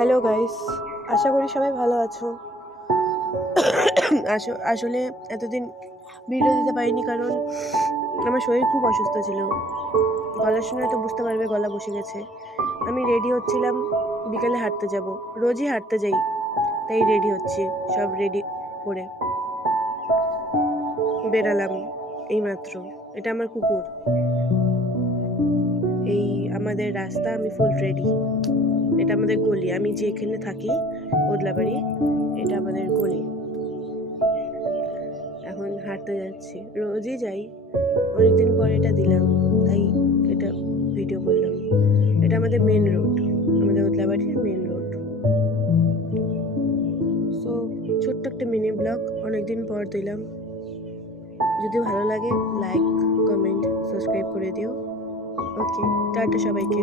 Hello guys, আশা করি সবাই ভালো আছো। আসলে এতদিন ভিডিও দিতে পারিনি কারণ আমার শরীর খুব অসুস্থ ছিল। গলা শুনে তো বুঝতে পারবে, গলা বসে গেছে। আমি রেডি হচ্ছিলাম, বিকালে হাঁটতে যাব। রোজই হাঁটতে যাই, তাই রেডি হচ্ছি। সব রেডি করে বেরালাম এইমাত্র। এটা আমার কুকুর, এই আমাদের রাস্তা, আমি ফুল রেডি। এটা আমাদের গলি, আমি যেখানে থাকি ওদলাবাড়ি, এটা আমাদের গলি। এখন হাঁটতে যাচ্ছি, রোজই যাই, অনেকদিন পর এটা দিলাম, তাই এটা ভিডিও করলাম। এটা আমাদের মেন রোড, আমাদের ওদলাবাড়ির মেন রোড। সো ছোট্ট একটা মিনি ব্লগ অনেকদিন পর দিলাম। যদি ভালো লাগে লাইক, কমেন্ট, সাবস্ক্রাইব করে দিও। ওকে, টাটা সবাইকে।